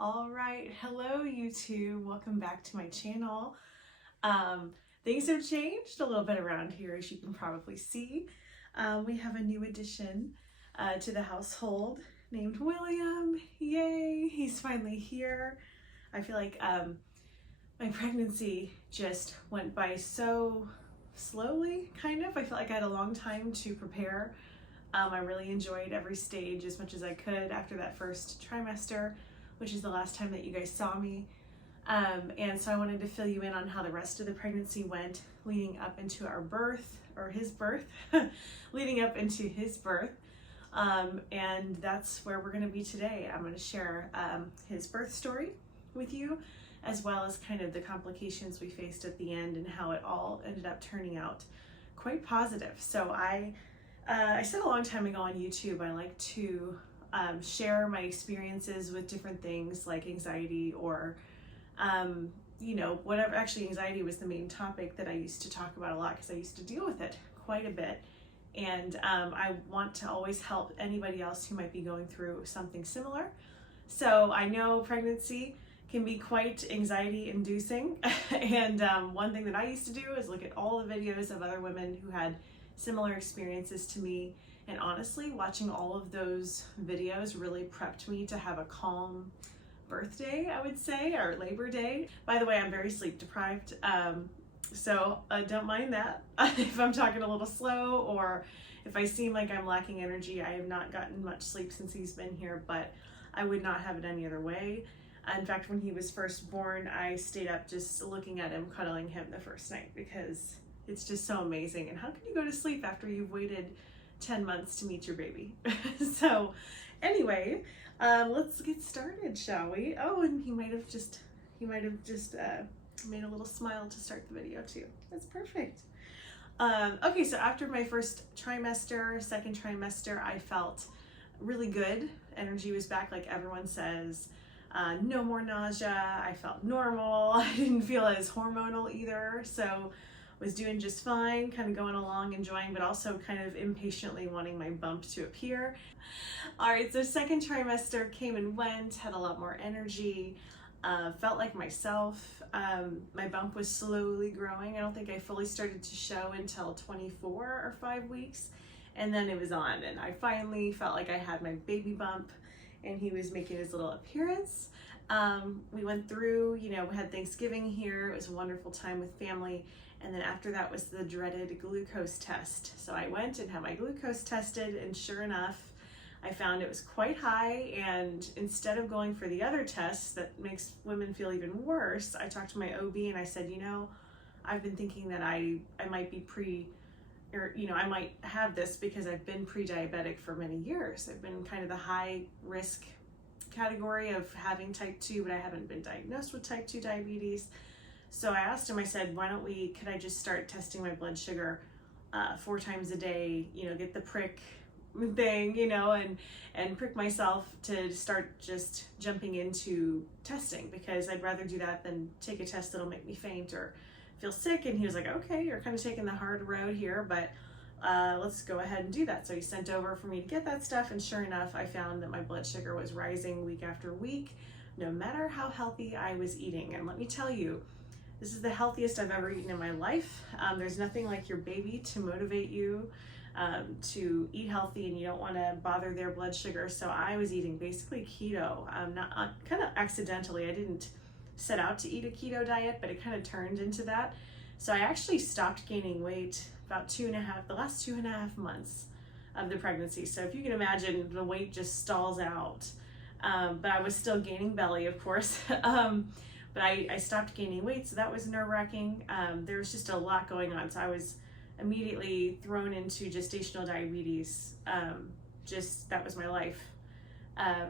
All right, hello YouTube. Welcome back to my channel. Things have changed a little bit around here, as you can probably see. We have a new addition to the household named William. Yay, he's finally here. I feel like my pregnancy just went by so slowly, kind of. I felt like I had a long time to prepare. I really enjoyed every stage as much as I could after that first trimester, which is the last time that you guys saw me. And so I wanted to fill you in on how the rest of the pregnancy went leading up into our birth, or his birth, leading up into his birth. And that's where we're gonna be today. I'm gonna share his birth story with you, as well as kind of the complications we faced at the end and how it all ended up turning out quite positive. So I said a long time ago on YouTube, I like to share my experiences with different things like anxiety or, you know, whatever. Actually, anxiety was the main topic that I used to talk about a lot because I used to deal with it quite a bit. And I want to always help anybody else who might be going through something similar. So I know pregnancy can be quite anxiety inducing. And one thing that I used to do is look at all the videos of other women who had similar experiences to me. And honestly, watching all of those videos really prepped me to have a calm birthday, I would say, or labor day. By the way, I'm very sleep deprived, so don't mind that. If I'm talking a little slow or if I seem like I'm lacking energy, I have not gotten much sleep since he's been here, but I would not have it any other way. In fact, when he was first born, I stayed up just looking at him, cuddling him the first night, because it's just so amazing. And how can you go to sleep after you've waited 10 months to meet your baby? So anyway, let's get started, shall we? Oh, and he might have just made a little smile to start the video too. That's perfect. Okay, so after my first trimester, second trimester, I felt really good. Energy was back, like everyone says. No more nausea. I felt normal. I didn't feel as hormonal either, so was doing just fine, kind of going along, enjoying, but also kind of impatiently wanting my bump to appear. All right, so second trimester came and went, had a lot more energy, felt like myself. My bump was slowly growing. I don't think I fully started to show until 24 or 5 weeks, and then it was on, and I finally felt like I had my baby bump, and he was making his little appearance. We went through, you know, we had Thanksgiving here. It was a wonderful time with family. And then after that was the dreaded glucose test. So I went and had my glucose tested, and sure enough, I found it was quite high. And instead of going for the other tests that makes women feel even worse, I talked to my OB and I said, you know, I've been thinking that I might be I might have this because I've been pre-diabetic for many years. I've been kind of the high risk category of having type 2, but I haven't been diagnosed with type 2 diabetes. So I asked him, I said, could I just start testing my blood sugar 4 times a day, you know, get the prick thing, you know, and prick myself to start just jumping into testing, because I'd rather do that than take a test that'll make me faint or feel sick. And he was like, okay, you're kind of taking the hard road here, but let's go ahead and do that. So he sent over for me to get that stuff, and sure enough, I found that my blood sugar was rising week after week, no matter how healthy I was eating. And let me tell you, this is the healthiest I've ever eaten in my life. There's nothing like your baby to motivate you to eat healthy, and you don't want to bother their blood sugar. So I was eating basically keto, kind of accidentally. I didn't set out to eat a keto diet, but it kind of turned into that. So I actually stopped gaining weight about the last 2.5 months of the pregnancy. So if you can imagine, the weight just stalls out. But I was still gaining belly, of course. But I stopped gaining weight, so that was nerve-wracking. There was just a lot going on. So I was immediately thrown into gestational diabetes. That was my life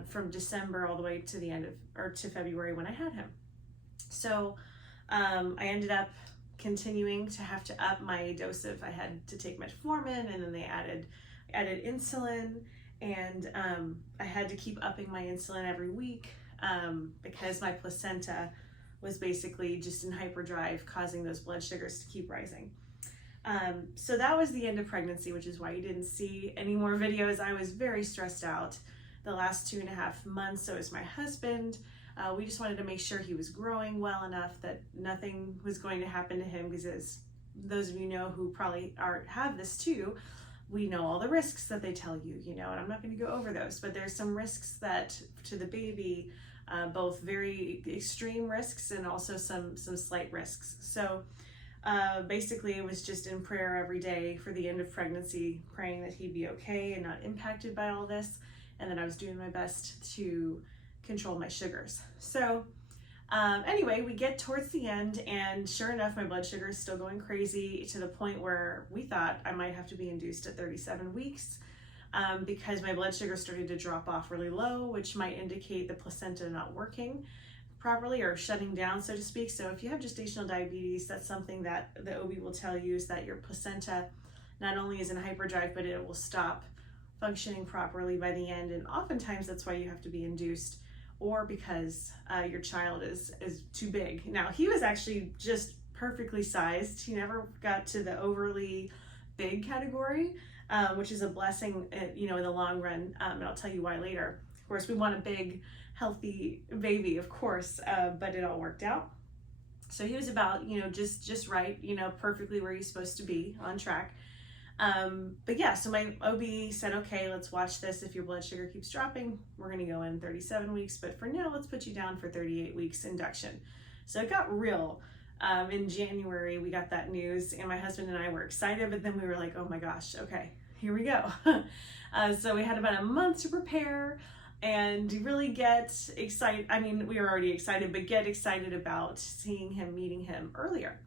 from December all the way to the end of, to February when I had him. So I ended up continuing to have to up my dose of, I had to take metformin, and then they added insulin, and I had to keep upping my insulin every week because my placenta was basically just in hyperdrive, causing those blood sugars to keep rising. So that was the end of pregnancy, which is why you didn't see any more videos. I was very stressed out. the last 2.5 months. So is my husband. We just wanted to make sure he was growing well enough that nothing was going to happen to him, because as those of you know who probably have this too, we know all the risks that they tell you, and I'm not going to go over those, but there's some risks that to the baby, both very extreme risks and also some slight risks. So basically it was just in prayer every day for the end of pregnancy, praying that he'd be okay and not impacted by all this. And then I was doing my best to control my sugars. So anyway, we get towards the end, and sure enough, my blood sugar is still going crazy, to the point where we thought I might have to be induced at 37 weeks because my blood sugar started to drop off really low, which might indicate the placenta not working properly or shutting down, so to speak. So if you have gestational diabetes, that's something that the OB will tell you, is that your placenta not only is in hyperdrive, but it will stop functioning properly by the end. And oftentimes that's why you have to be induced, or because your child is too big. Now, he was actually just perfectly sized. He never got to the overly big category, which is a blessing, in the long run. And I'll tell you why later. Of course, we want a big, healthy baby, of course, but it all worked out. So he was about, just right, perfectly where he's supposed to be, on track. But yeah, so my OB said, okay, let's watch this. If your blood sugar keeps dropping, we're going to go in 37 weeks, but for now, let's put you down for 38 weeks induction. So it got real. In January, we got that news, and my husband and I were excited, but then we were like, oh my gosh, okay, here we go. So we had about a month to prepare and really get excited. I mean, we were already excited, but get excited about seeing him, meeting him earlier.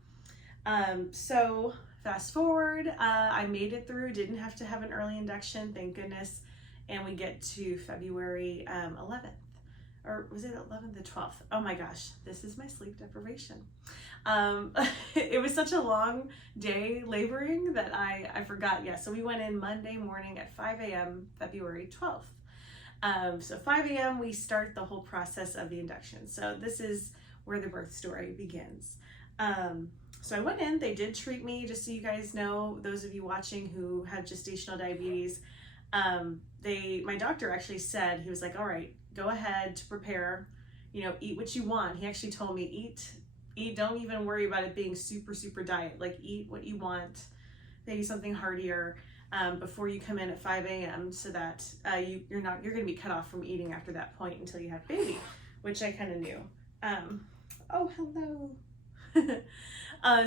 So fast forward, I made it through, didn't have to have an early induction, thank goodness. And we get to February 11th, or was it 11th or 12th? Oh my gosh, this is my sleep deprivation. It was such a long day laboring that I forgot. Yeah, so we went in Monday morning at 5 a.m., February 12th. So 5 a.m. we start the whole process of the induction. So this is where the birth story begins. So I went in, they did treat me, just so you guys know, those of you watching who have gestational diabetes, my doctor actually said, he was like, all right, go ahead to prepare, eat what you want. He actually told me, eat, don't even worry about it being super, super diet, like eat what you want, maybe something heartier, before you come in at 5 a.m. so that you're going to be cut off from eating after that point until you have baby, which I kind of knew. Oh, hello.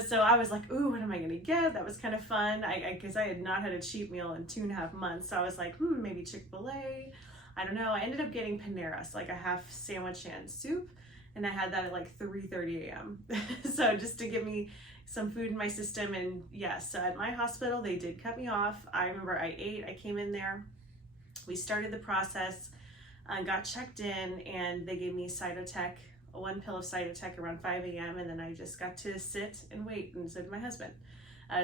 So I was like, ooh, what am I gonna get? That was kind of fun. Because I had not had a cheat meal in 2.5 months. So I was like, maybe Chick-fil-A. I don't know. I ended up getting Paneras, like a half sandwich and soup. And I had that at like 3:30 a.m. So just to give me some food in my system. And yes, at my hospital, they did cut me off. I remember I ate, I came in there. We started the process, got checked in, and they gave me Cytotec, one pill of Cytotec around 5 a.m. and then I just got to sit and wait, and so did my husband.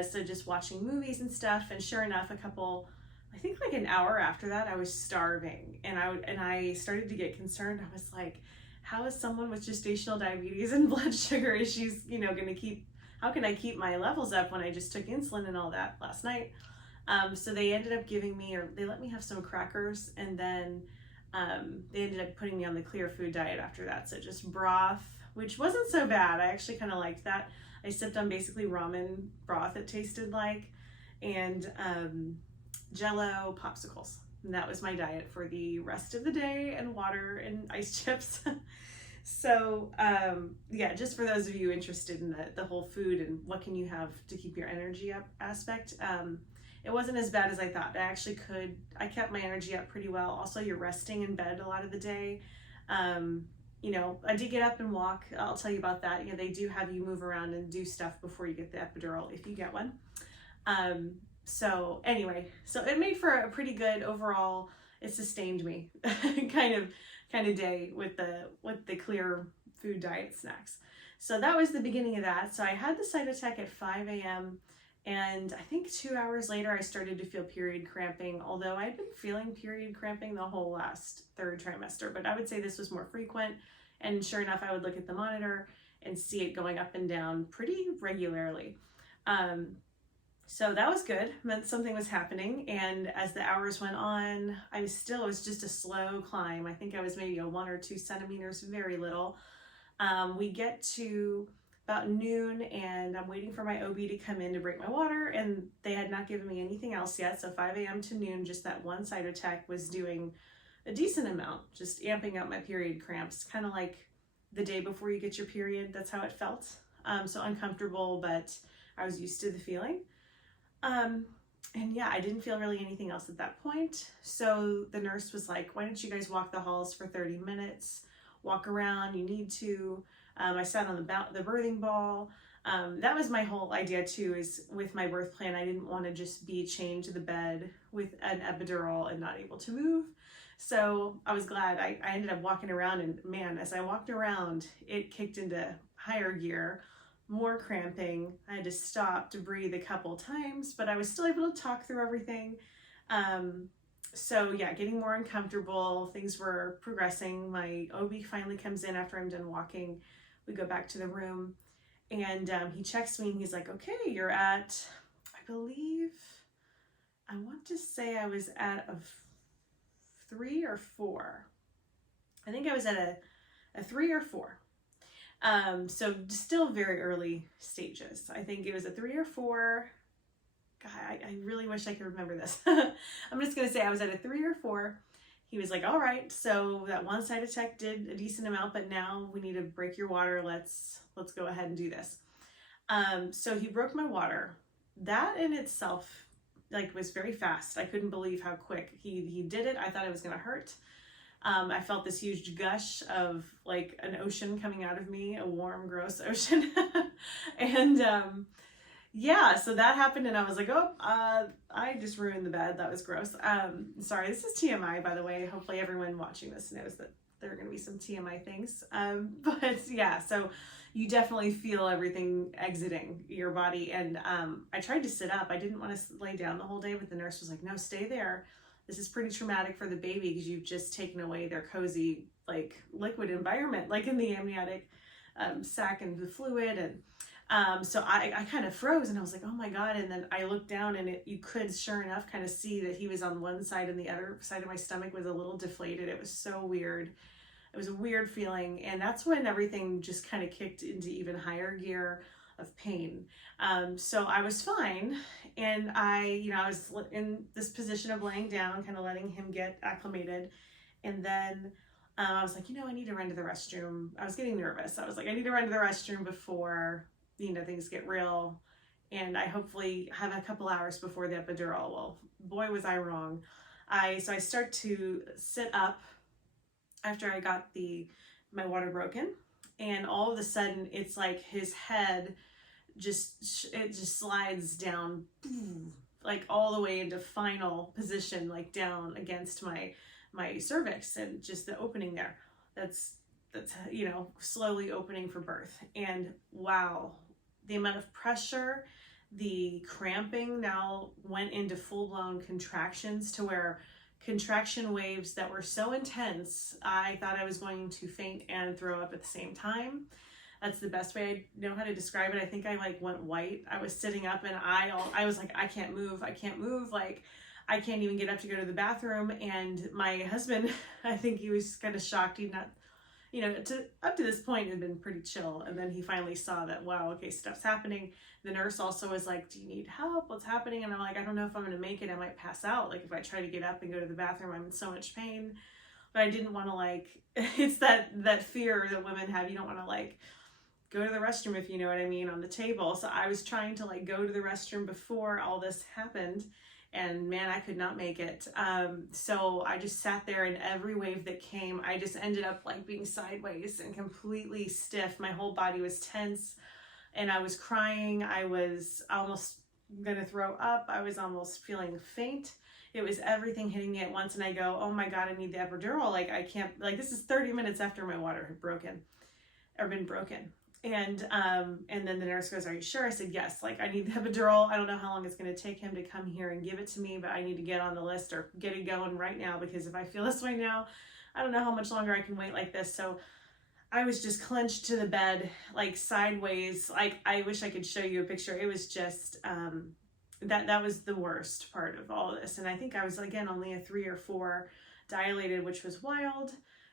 So just watching movies and stuff, and sure enough, I think like an hour after that, I was starving, and I started to get concerned. I was like, how is someone with gestational diabetes and blood sugar issues, how can I keep my levels up when I just took insulin and all that last night? So they ended up they let me have some crackers, and then they ended up putting me on the clear food diet after that. So just broth, which wasn't so bad. I actually kind of liked that. I sipped on basically ramen broth, it tasted like, and Jell-O popsicles. And that was my diet for the rest of the day, and water and ice chips. So yeah, just for those of you interested in the whole food and what can you have to keep your energy up aspect, it wasn't as bad as I thought. I kept my energy up pretty well. Also, you're resting in bed a lot of the day. I did get up and walk. I'll tell you about that. They do have you move around and do stuff before you get the epidural, if you get one. So anyway, so it made for a pretty good overall, it sustained me kind of day with the clear food diet snacks. So that was the beginning of that. So I had the Cytotec at 5 a.m. And I think 2 hours later, I started to feel period cramping, although I'd been feeling period cramping the whole last third trimester, but I would say this was more frequent. And sure enough, I would look at the monitor and see it going up and down pretty regularly. So that was good, meant something was happening. And as the hours went on, it was just a slow climb. I think I was maybe a 1 or 2 centimeters, very little. We get to about noon and I'm waiting for my OB to come in to break my water, and they had not given me anything else yet. So 5 a.m. to noon, just that one cytotec was doing a decent amount, just amping up my period cramps, kind of like the day before you get your period. That's how it felt. So uncomfortable, but I was used to the feeling. And yeah, I didn't feel really anything else at that point. So the nurse was like, why don't you guys walk the halls for 30 minutes, walk around, you need to. I sat on the birthing ball. That was my whole idea too, is with my birth plan, I didn't want to just be chained to the bed with an epidural and not able to move. So I was glad I ended up walking around, and man, as I walked around, it kicked into higher gear, more cramping. I had to stop to breathe a couple times, but I was still able to talk through everything. So yeah, getting more uncomfortable, things were progressing. My OB finally comes in after I'm done walking. We go back to the room, and he checks me and he's like, okay, you're at, I want to say I was at a 3 or 4. I think I was at a 3 or 4. So still very early stages. I think it was a 3 or 4. God, I really wish I could remember this. I'm just going to say I was at a 3 or 4. He was like, all right, so that one cytotec did a decent amount, but now we need to break your water. Let's go ahead and do this. So he broke my water. That in itself, like, was very fast. I couldn't believe how quick he did it. I thought it was going to hurt. I felt this huge gush of like an ocean coming out of me, a warm, gross ocean. And yeah, so that happened, and I was like, oh, I just ruined the bed. That was gross. Sorry, this is TMI, by the way. Hopefully everyone watching this knows that there are going to be some TMI things. But yeah, so you definitely feel everything exiting your body. And I tried to sit up. I didn't want to lay down the whole day, but the nurse was like, no, stay there. This is pretty traumatic for the baby because you've just taken away their cozy, like, liquid environment, like in the amniotic sac and the fluid. And so I kind of froze, and I was like, oh my God. And then I looked down, and you could, sure enough, kind of see that he was on one side and the other side of my stomach was a little deflated. It was so weird. It was a weird feeling. And that's when everything just kind of kicked into even higher gear of pain. So I was fine. And I was in this position of laying down, kind of letting him get acclimated. And then I was like, I need to run to the restroom. I was getting nervous. I was like, I need to run to the restroom before, things get real. And I hopefully have a couple hours before the epidural. Well, boy, was I wrong. So I start to sit up after I got my water broken. And all of a sudden, it's like his head just slides down, like all the way into final position, like down against my cervix, and just the opening there. That's slowly opening for birth. And wow, the amount of pressure, the cramping now went into full-blown contractions, to where contraction waves that were so intense, I thought I was going to faint and throw up at the same time. That's the best way I know how to describe it. I think I went white. I was sitting up, and I was like, I can't move. Like, I can't even get up to go to the bathroom. And my husband, I think he was kind of shocked. He'd not, up to this point, had been pretty chill. And then he finally saw that, wow, okay, stuff's happening. The nurse also was like, do you need help? What's happening? And I'm like, I don't know if I'm going to make it. I might pass out. Like, if I try to get up and go to the bathroom, I'm in so much pain. But I didn't want to, it's that fear that women have. You don't want to, go to the restroom, if you know what I mean, on the table. So I was trying to go to the restroom before all this happened, and man, I could not make it. So I just sat there, and every wave that came, I just ended up being sideways and completely stiff. My whole body was tense, and I was crying. I was almost gonna throw up. I was almost feeling faint. It was everything hitting me at once, and I go, oh my God, I need the epidural. I can't, this is 30 minutes after my water had been broken. And then the nurse goes, are you sure? I said, yes, I need the epidural. I don't know how long it's going to take him to come here and give it to me, but I need to get on the list or get it going right now, because if I feel this way now, I don't know how much longer I can wait like this. So I was just clenched to the bed, sideways. I wish I could show you a picture. It was just, that was the worst part of all of this. And I think I was, again, only a 3 or 4 dilated, which was wild,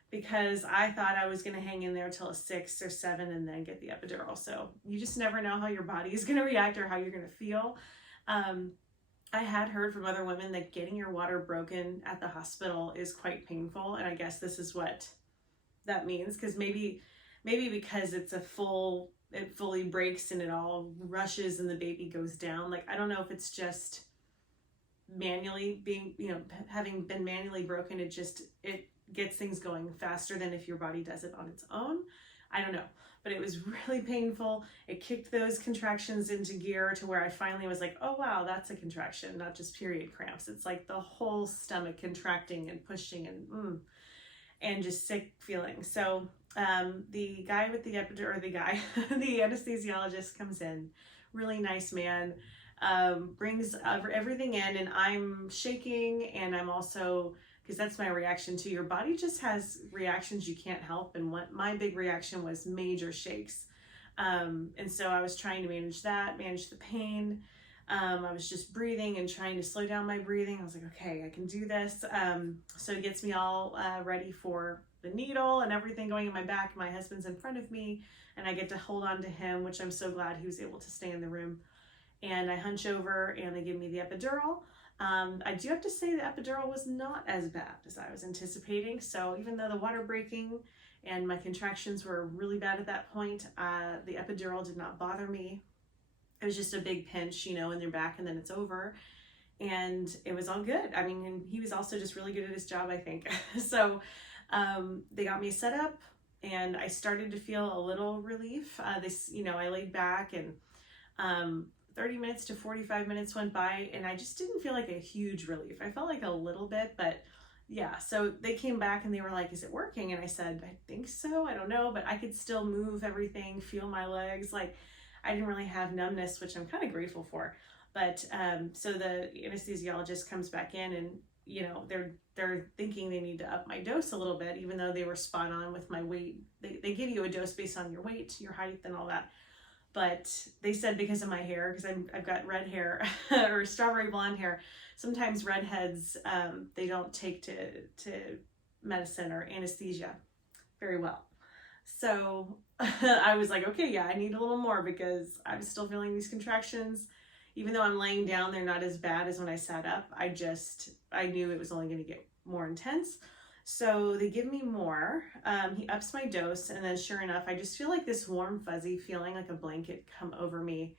because I thought I was going to hang in there till a 6 or 7 and then get the epidural. So you just never know how your body is going to react or how you're going to feel. I had heard from other women that getting your water broken at the hospital is quite painful. And I guess this is what that means, because maybe because it's it fully breaks and it all rushes and the baby goes down. Like, I don't know if it's just manually being, having been manually broken, it gets things going faster than if your body does it on its own. I don't know, but it was really painful. It kicked those contractions into gear to where I finally was like, oh wow, that's a contraction, not just period cramps. It's like the whole stomach contracting and pushing and just sick feeling. So the guy with the epidural, the anesthesiologist comes in, really nice man, brings everything in, and I'm shaking, and I'm also, because that's my reaction too. Your body just has reactions you can't help, and my big reaction was major shakes. And so I was trying to manage the pain. I was just breathing and trying to slow down my breathing. I was like, okay, I can do this. So it gets me all ready for the needle and everything going in my back. My husband's in front of me, and I get to hold on to him, which I'm so glad he was able to stay in the room. And I hunch over and they give me the epidural. I do have to say the epidural was not as bad as I was anticipating. So even though the water breaking and my contractions were really bad at that point, the epidural did not bother me. It was just a big pinch, in their back, and then it's over. And it was all good. I mean, and he was also just really good at his job, I think. So they got me set up, and I started to feel a little relief. I laid back, and 30 minutes to 45 minutes went by, and I just didn't feel like a huge relief. I felt like a little bit, but yeah. So they came back and they were like, is it working? And I said, I think so. I don't know, but I could still move everything, feel my legs. Like, I didn't really have numbness, which I'm kind of grateful for. But so the anesthesiologist comes back in, and they're thinking they need to up my dose a little bit, even though they were spot on with my weight. They give you a dose based on your weight, your height, and all that. But they said because of my hair, because I've got red hair or strawberry blonde hair, sometimes redheads, they don't take to medicine or anesthesia very well. So I was like, okay, yeah, I need a little more, because I'm still feeling these contractions. Even though I'm laying down, they're not as bad as when I sat up. I knew it was only going to get more intense. So they give me more. He ups my dose, and then sure enough, I just feel like this warm, fuzzy feeling, like a blanket come over me.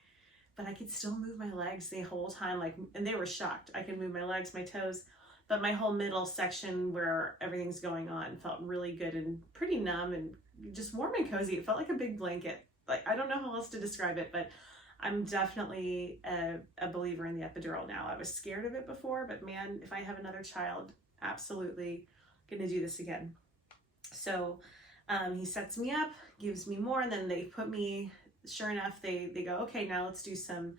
But I could still move my legs the whole time, and they were shocked. I could move my legs, my toes, but my whole middle section where everything's going on felt really good and pretty numb and just warm and cozy. It felt like a big blanket. Like, I don't know how else to describe it, but I'm definitely a believer in the epidural now. I was scared of it before, but man, if I have another child, absolutely gonna do this again. So he sets me up, gives me more, and then they put me, sure enough, they go, okay, now let's do some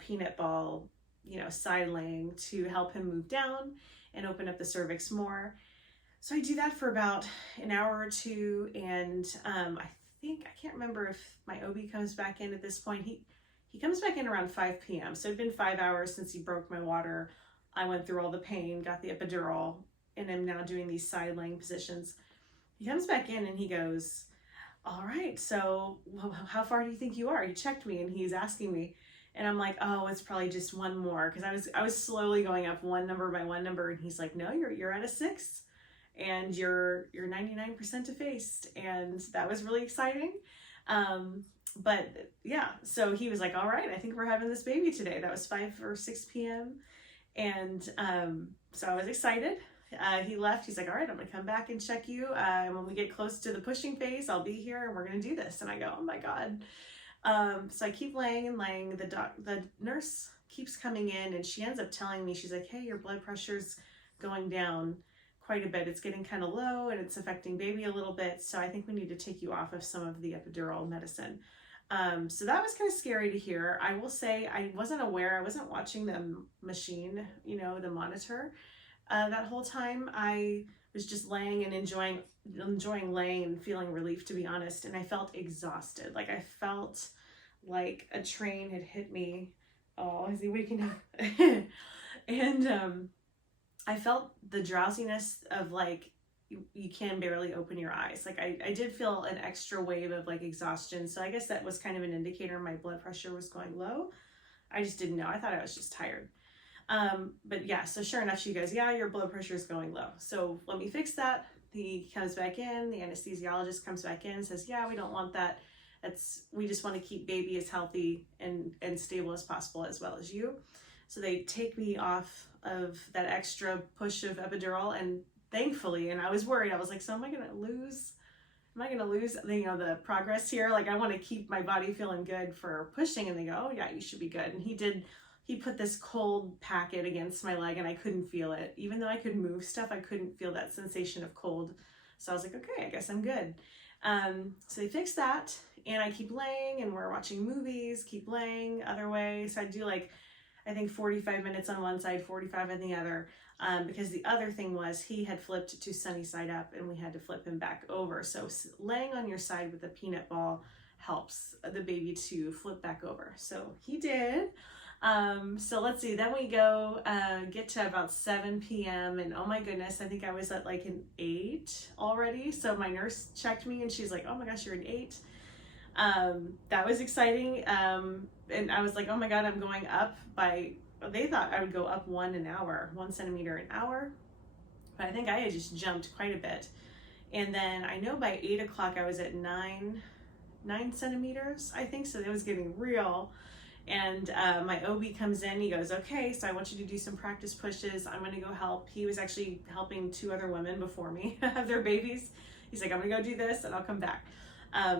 peanut ball, side laying to help him move down and open up the cervix more. So I do that for about an hour or two, and I can't remember if my OB comes back in at this point. He comes back in around 5 p.m. So it'd been 5 hours since he broke my water. I went through all the pain, got the epidural, and I'm now doing these side laying positions. He comes back in and he goes, all right, so how far do you think you are? He checked me and he's asking me, and I'm like, oh, it's probably just one more, because I was slowly going up one number by one number, and he's like, no, you're at a 6, and you're 99% effaced, and that was really exciting. But yeah, so he was like, all right, I think we're having this baby today. That was 5 or 6 p.m. And so I was excited. He left. He's like, all right, I'm gonna come back and check you. When we get close to the pushing phase, I'll be here and we're gonna do this. And I go, oh my God. So I keep laying and laying. The nurse keeps coming in, and she ends up telling me, she's like, hey, your blood pressure's going down quite a bit. It's getting kind of low and it's affecting baby a little bit. So I think we need to take you off of some of the epidural medicine. So that was kind of scary to hear. I will say I wasn't aware. I wasn't watching the machine, the monitor. That whole time I was just laying and enjoying laying and feeling relief, to be honest. And I felt exhausted. Like, I felt like a train had hit me oh, is he waking up? And I felt the drowsiness of like, you can barely open your eyes. Like I did feel an extra wave of like exhaustion. So I guess that was kind of an indicator my blood pressure was going low. I just didn't know. I thought I was just tired. But yeah, so sure enough, she goes, yeah, your blood pressure is going low. So let me fix that. He comes back in, the anesthesiologist comes back in and says, yeah, we don't want that. We just want to keep baby as healthy and stable as possible, as well as you. So they take me off of that extra push of epidural, and thankfully, and I was worried, I was like, so am I going to lose the progress here? Like, I want to keep my body feeling good for pushing. And they go, oh yeah, you should be good. And he put this cold packet against my leg, and I couldn't feel it. Even though I could move stuff, I couldn't feel that sensation of cold. So I was like, okay, I guess I'm good. So they fixed that, and I keep laying, and we're watching movies, keep laying other way. So I do like, I think 45 minutes on one side, 45 on the other, because the other thing was he had flipped to sunny side up, and we had to flip him back over. So laying on your side with a peanut ball helps the baby to flip back over. So he did. So let's see, then we go, get to about 7 p.m. and oh my goodness, I think I was at like an 8 already. So my nurse checked me and she's like, oh my gosh, you're an 8. That was exciting. And I was like, oh my God, I'm going up they thought I would go up 1 centimeter an hour. But I think I had just jumped quite a bit. And then I know by 8 o'clock I was at 9 centimeters, I think. So it was getting real. And my OB comes in, he goes, okay, so I want you to do some practice pushes. I'm gonna go help. He was actually helping 2 other women before me have their babies. He's like, I'm gonna go do this and I'll come back.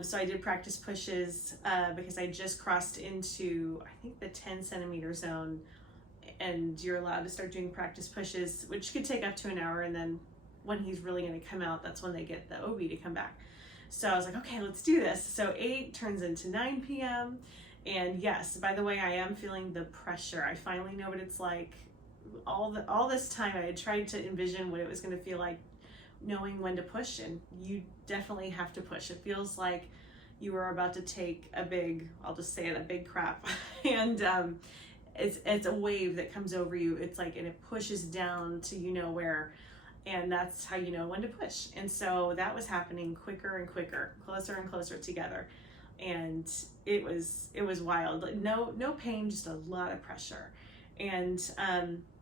So I did practice pushes because I just crossed into, I think, the 10 centimeter zone, and you're allowed to start doing practice pushes, which could take up to an hour. And then when he's really gonna come out, that's when they get the OB to come back. So I was like, okay, let's do this. So 8 turns into 9 p.m. And yes, by the way, I am feeling the pressure. I finally know what it's like. All this time I had tried to envision what it was going to feel like knowing when to push, and you definitely have to push. It feels like you are about to take a big, I'll just say it, a big crap. And it's a wave that comes over you. It's like, and it pushes down to where, and that's how you know when to push. And so that was happening quicker and quicker, closer and closer together. And it was wild. No pain, just a lot of pressure. And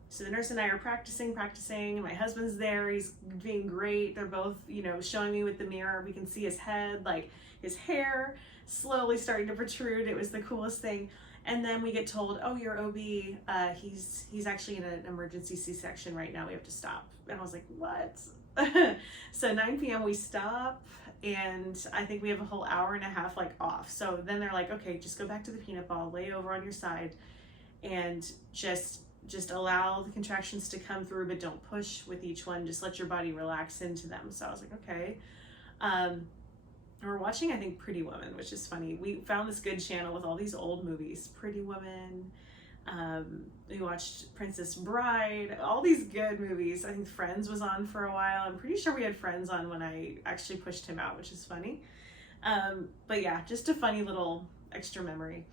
so the nurse and I are practicing. My husband's there, he's being great. They're both, showing me with the mirror. We can see his head, like his hair slowly starting to protrude. It was the coolest thing. And then we get told, oh, your OB, he's actually in an emergency C-section right now. We have to stop. And I was like, what? So 9 p.m. we stop, and I think we have a whole hour and a half like off. So then they're like, okay, just go back to the peanut ball, lay over on your side, and just allow the contractions to come through, but don't push with each one. Just let your body relax into them. So I was like, okay. We're watching, I think, Pretty Woman, which is funny. We found this good channel with all these old movies. Pretty Woman. We watched Princess Bride, all these good movies. I think Friends was on for a while. I'm pretty sure we had Friends on when I actually pushed him out, which is funny. But yeah, just a funny little extra memory.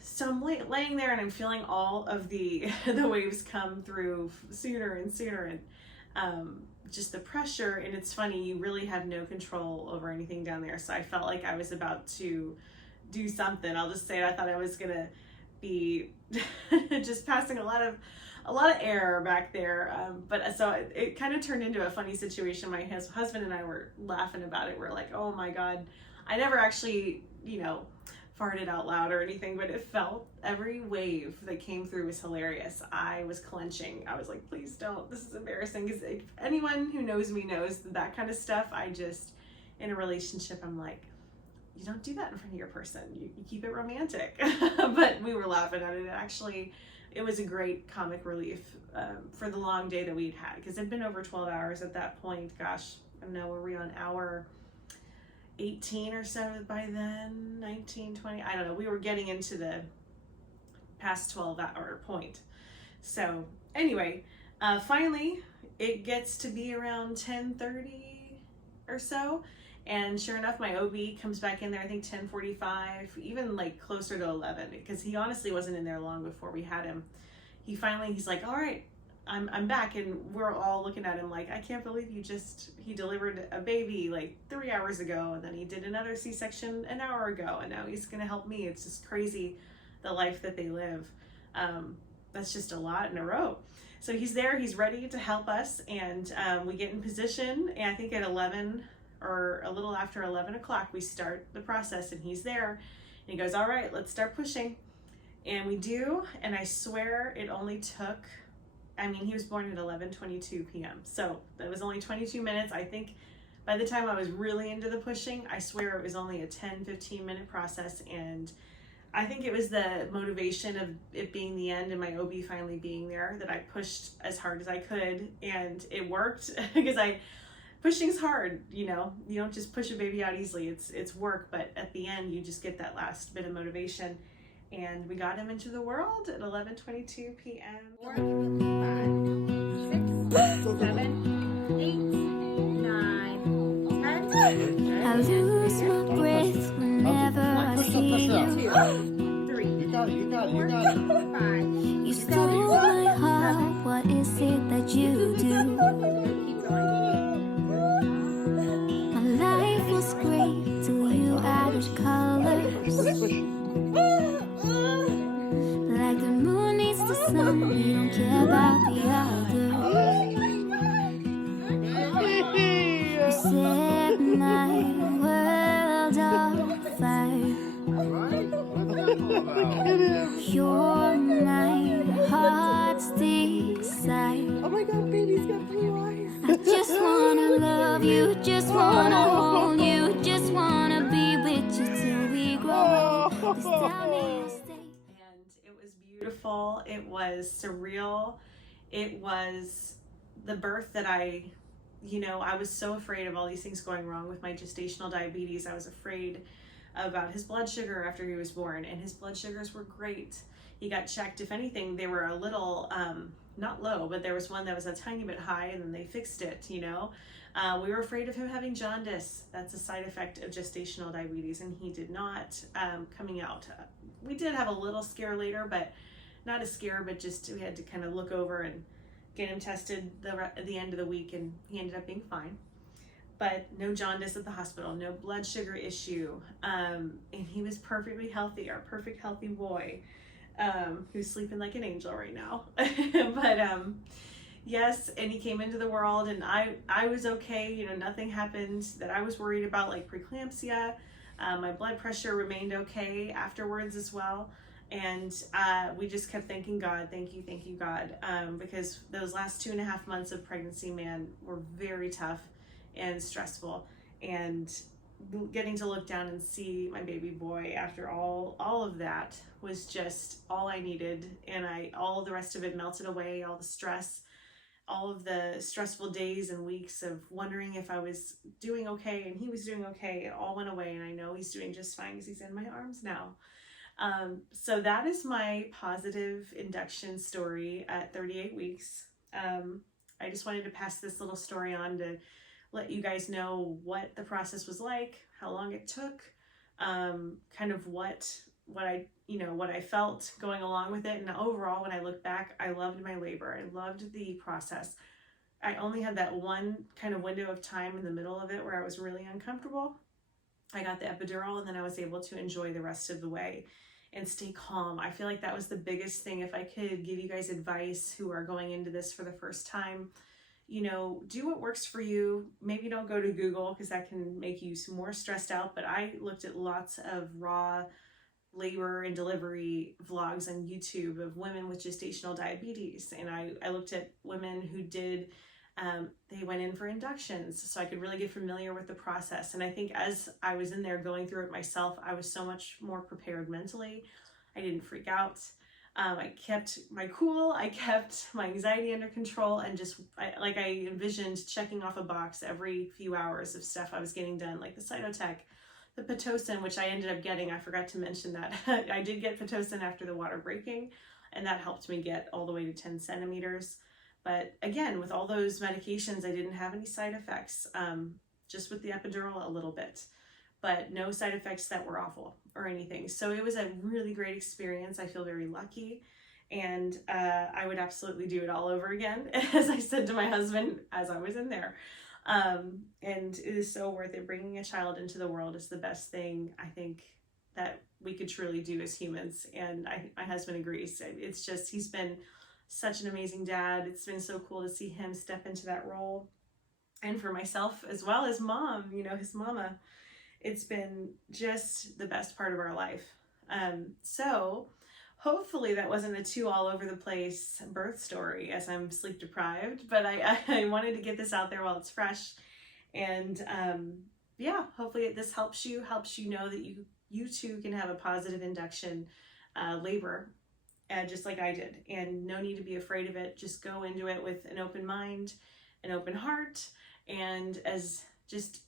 So I'm laying there and I'm feeling all of the waves come through sooner and sooner, and just the pressure. And it's funny, you really have no control over anything down there. So I felt like I was about to do something. I'll just say it. I thought I was gonna be just passing a lot of air back there. But so it kind of turned into a funny situation. My husband and I were laughing about it. We're like, oh my God, I never actually, farted out loud or anything, but it felt, every wave that came through was hilarious. I was clenching. I was like, please don't, this is embarrassing. Because anyone who knows me knows that kind of stuff, in a relationship, I'm like, you don't do that in front of your person. You keep it romantic. But we were laughing at it. It was a great comic relief for the long day that we'd had, because it'd been over 12 hours at that point. Gosh, I don't know, were we on hour 18 or so by then? 19, 20? I don't know. We were getting into the past 12-hour point. So anyway, finally, it gets to be around 10:30 or so. And sure enough, my OB comes back in there, I think 10:45, even like closer to 11, because he honestly wasn't in there long before we had him. He's like, all right, I'm back. And we're all looking at him like, I can't believe he delivered a baby like 3 hours ago. And then he did another C-section an hour ago. And now he's going to help me. It's just crazy, the life that they live. That's just a lot in a row. So he's there, he's ready to help us. And we get in position. And I think at 11 or a little after 11 o'clock, we start the process, and he's there. And he goes, all right, let's start pushing. And we do, and I swear it only took, he was born at 11:22 p.m. So that was only 22 minutes. I think by the time I was really into the pushing, I swear it was only a 10-15 minute process. And I think it was the motivation of it being the end and my OB finally being there that I pushed as hard as I could, and it worked because pushing's hard, you don't just push a baby out easily. It's work, but at the end you just get that last bit of motivation. And we got him into the world at 11:22 p.m. 5, 6, 7, 8, 9, 10. I lose my breath whenever I see you. 3, You got it. 5. You stole my heart. What is it that you do? Keep going. My life was great till you added colors. Like the moon needs the sun, we don't care about the others. You set my world on fire. You're my heart's desire. Oh my God, baby's got blue eyes. I just wanna love you, just wanna hold you, just wanna be with you till we grow. This time you stay. And it was beautiful. It was surreal. It was the birth that I was so afraid of all these things going wrong with my gestational diabetes. I was afraid about his blood sugar after he was born, and his blood sugars were great. He got checked. If anything, they were a little, not low, but there was one that was a tiny bit high, and then they fixed it, We were afraid of him having jaundice. That's a side effect of gestational diabetes, and he did not coming out. We did have a little scare later, but not a scare, but just we had to kind of look over and get him tested at the end of the week, and he ended up being fine. But no jaundice at the hospital, no blood sugar issue, and he was perfectly healthy, our perfect healthy boy, who's sleeping like an angel right now. But yes, and he came into the world, and I was okay. Nothing happened that I was worried about, like preeclampsia. My blood pressure remained okay afterwards as well. And we just kept thanking God, thank you, God, because those last 2.5 months of pregnancy, man, were very tough and stressful. And getting to look down and see my baby boy after all of that was just all I needed. And all the rest of it melted away, all the stress, all of the stressful days and weeks of wondering if I was doing okay and he was doing okay. It all went away, and I know he's doing just fine because he's in my arms now. So that is my positive induction story at 38 weeks. I just wanted to pass this little story on to let you guys know what the process was like, how long it took, kind of what I felt going along with it. And overall, when I look back, I loved my labor. I loved the process. I only had that one kind of window of time in the middle of it where I was really uncomfortable. I got the epidural, and then I was able to enjoy the rest of the way and stay calm. I feel like that was the biggest thing. If I could give you guys advice who are going into this for the first time, do what works for you. Maybe don't go to Google because that can make you more stressed out. But I looked at lots of raw labor and delivery vlogs on YouTube of women with gestational diabetes. And I looked at women who did, they went in for inductions so I could really get familiar with the process. And I think as I was in there going through it myself, I was so much more prepared mentally. I didn't freak out. I kept my cool, I kept my anxiety under control, and I envisioned checking off a box every few hours of stuff I was getting done, like the cytotech, the Pitocin, which I ended up getting. I forgot to mention that. I did get Pitocin after the water breaking, and that helped me get all the way to 10 centimeters. But again, with all those medications, I didn't have any side effects. just with the epidural a little bit, but no side effects that were awful or anything. So it was a really great experience. I feel very lucky, and I would absolutely do it all over again, as I said to my husband as I was in there. And it is so worth it. Bringing a child into the world is the best thing I think that we could truly do as humans, and my husband agrees. It's just, he's been such an amazing dad. It's been so cool to see him step into that role, and for myself as well as mom, you know, his mama. It's been just the best part of our life. So hopefully that wasn't a too all over the place birth story, as I'm sleep deprived, but I wanted to get this out there while it's fresh. And yeah, hopefully this helps you know that you too can have a positive induction labor, just like I did, and no need to be afraid of it. Just go into it with an open mind, an open heart, and as just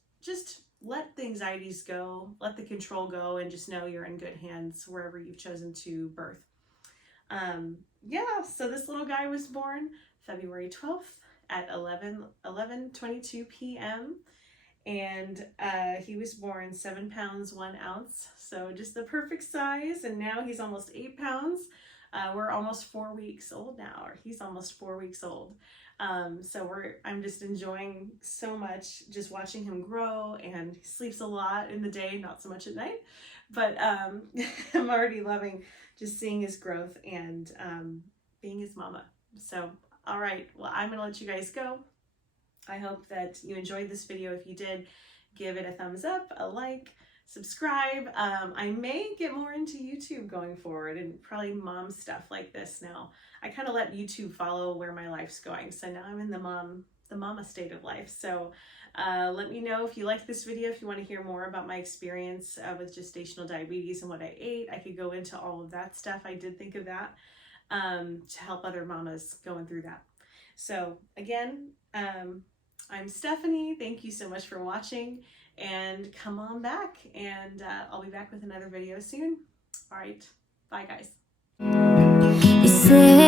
let the anxieties go, let the control go, and just know you're in good hands wherever you've chosen to birth. Yeah, so this little guy was born February 12th at 11:22 p.m. and he was born 7 pounds 1 ounce, so just the perfect size. And now he's almost 8 pounds. We're almost 4 weeks old now, or he's almost 4 weeks old. So I'm just enjoying so much just watching him grow, and he sleeps a lot in the day, not so much at night, but I'm already loving just seeing his growth and being his mama. So, all right, well, I'm gonna let you guys go. I hope that you enjoyed this video. If you did, give it a thumbs up, a like, subscribe. I may get more into YouTube going forward, and probably mom stuff like this now. I kind of let YouTube follow where my life's going. So now I'm in the mama state of life. So let me know if you like this video, if you want to hear more about my experience with gestational diabetes and what I ate. I could go into all of that stuff. I did think of that to help other mamas going through that. So again, I'm Stephanie. Thank you so much for watching, and come on back, and I'll be back with another video soon. All right, bye guys. You said